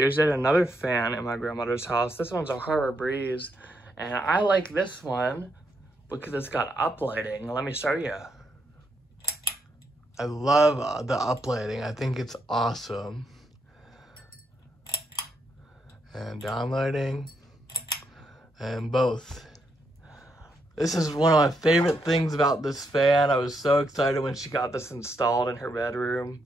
Here's yet another fan in my grandmother's house. This one's a Harbor Breeze, and I like this one because it's got uplighting. Let me show you. I love the uplighting. I think it's awesome. And downlighting, and both. This is one of my favorite things about this fan. I was so excited when she got this installed in her bedroom.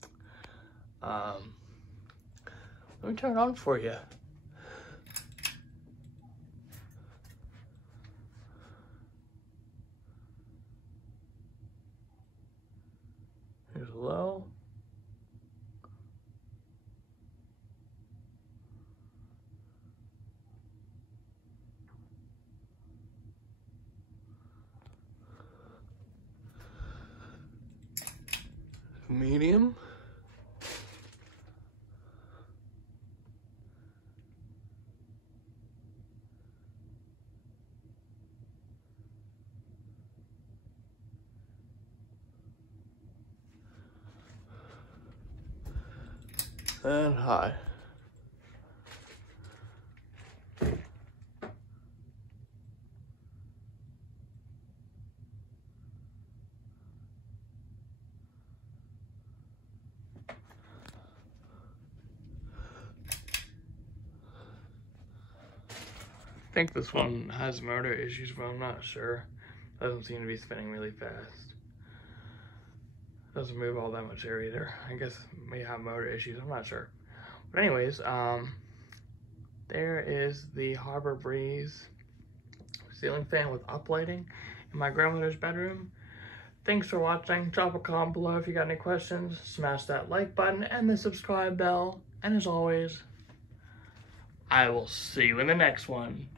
Let me turn it on for you. Here's low. Medium. And high. I think this one has motor issues, but I'm not sure. Doesn't seem to be spinning really fast. Doesn't move all that much air either. I guess it may have motor issues, I'm not sure. But anyways, there is the Harbor Breeze ceiling fan with uplighting in my grandmother's bedroom. Thanks for watching. Drop a comment below if you got any questions. Smash that like button and the subscribe bell. And as always, I will see you in the next one.